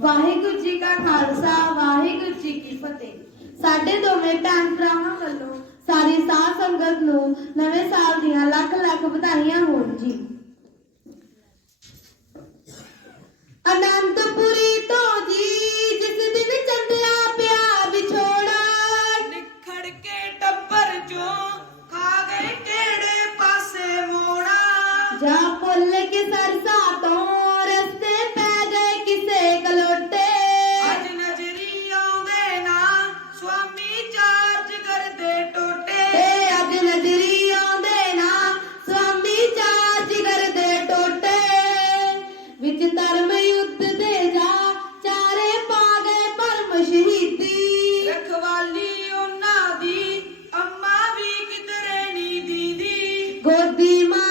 ਵਾਹਿਗੁਰੂ ਜੀ ਕਾ ਖਾਲਸਾ, ਵਾਹਿਗੁਰੂ ਜੀ ਕੀ ਫਤਿਹ। ਸਾਡੇ ਦੋਵੇਂ ਭੈਣ ਭਰਾਵਾਂ ਵੱਲੋਂ ਸਾਰੀ ਸਾਧ ਸੰਗਤ ਨੂੰ ਨਵੇਂ ਸਾਲ ਦੀਆਂ ਲੱਖ ਲੱਖ ਵਧਾਈਆਂ ਹੋਣ ਜੀ। ਅਨੰਦਪੁਰੀ ਵਿੱਚ ਧਰਮ ਯੁੱਧ ਦੇ ਜਾ ਚਾਰੇ ਪਾ ਗਏ ਪਰਮ ਸ਼ਹੀਦੀ। ਰਖਵਾਲੀ ਉਹਨਾਂ ਦੀ ਅੰਮਾ ਵੀ ਦੀਦੀ। ਗੋਦੀ ਮਾਂ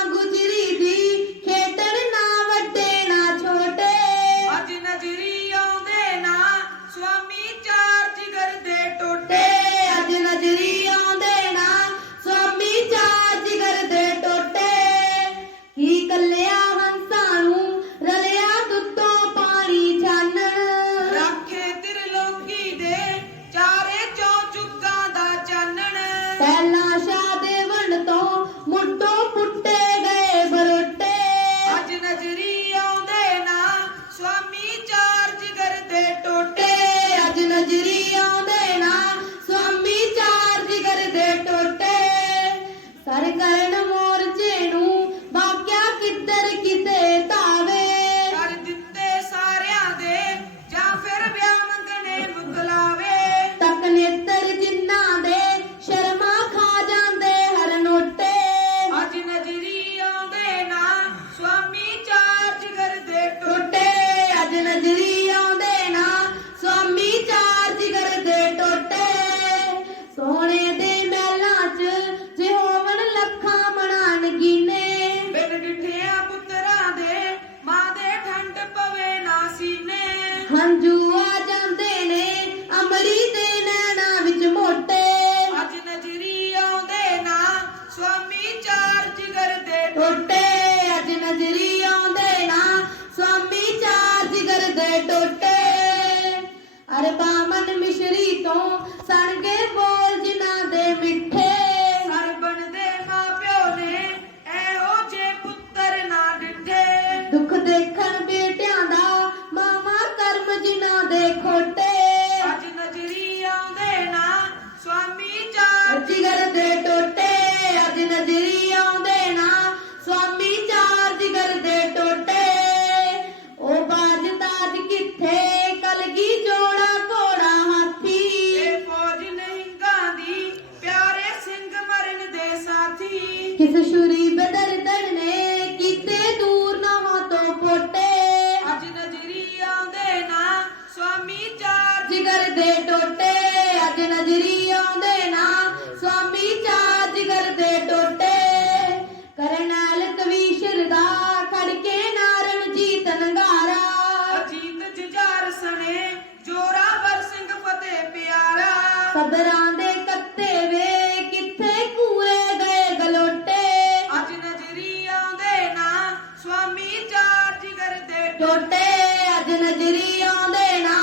ਬਾਮਨ ਮਿਸ਼ਰੀ ਤੋਂ ਸਣ ਕੇ ਬੋਲ ਜਿਨ੍ਹਾਂ ਦੇ ਮਿੱਠੇ। ਸਰਬਣ ਦੇ ਮਾਪਿਓ ਨੇ ਇਹੋ ਜੇ ਪੁੱਤਰ ਨਾ ਡਿਠੇ ਦੁੱਖ ਦੇਖਣ ਬੇਟਿਆਂ ਦਾ ਮਾਮਾ ਕਰਮ ਜਿਨ੍ਹਾਂ ਦੇ ਕਿਸ ਸ਼ੁਰੀ ਬਦਰਦੜ ਨੇ ਕੀਤੇ ਦੂਰ ਨਾ ਤੋਂ ਪੋਟੇ ਅੱਜ ਨਜ਼ਰੀ ਆਉਂਦੇ ਨਾ ਸੁਆਮੀ ਚਾਰ ਜਿਗਰ ਦੇ ਟੋਟੇ। ਅੱਜ ਨਜ਼ਰੀ ਆਉਂਦੇ ਨਾ ਸਵਾਮੀ ਚਾਰ ਜਿਗਰ ਦੇ ਟੋਟੇ। ਕਰਨੈਲ ਕਵੀਸ਼ਰ ਦਾ ਖੜਕੇ ਨਾਰਨ ਜੀਤ ਨੰਗਾਰਾ। ਅਜੀਤ ਜੁਝਾਰ ਸਣੇ ਜੋਰਾਵਰ ਸਿੰਘ ਫਤਿਹ ਪਿਆਰਾ। ਸਦਰਾਂ ਅੱਜ ਨਜ਼ਰੀ ਆਉਂਦੇ ਨਾ,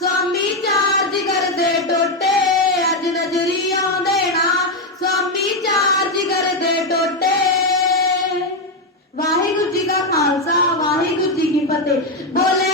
ਸਵਾਮੀ ਚਾਰਜ ਕਰਦੇ ਟੋਟੇ ਅੱਜ ਨਜ਼ਰੀ ਆਉਂਦੇ ਨਾ, ਸਵਾਮੀ ਚਾਰਜ ਕਰਦੇ ਟੋਟੇ ਵਾਹਿਗੁਰੂ ਜੀ ਕਾ ਖਾਲਸਾ, ਵਾਹਿਗੁਰੂ ਜੀ ਕੀ ਫਤਿਹ। ਬੋਲੇ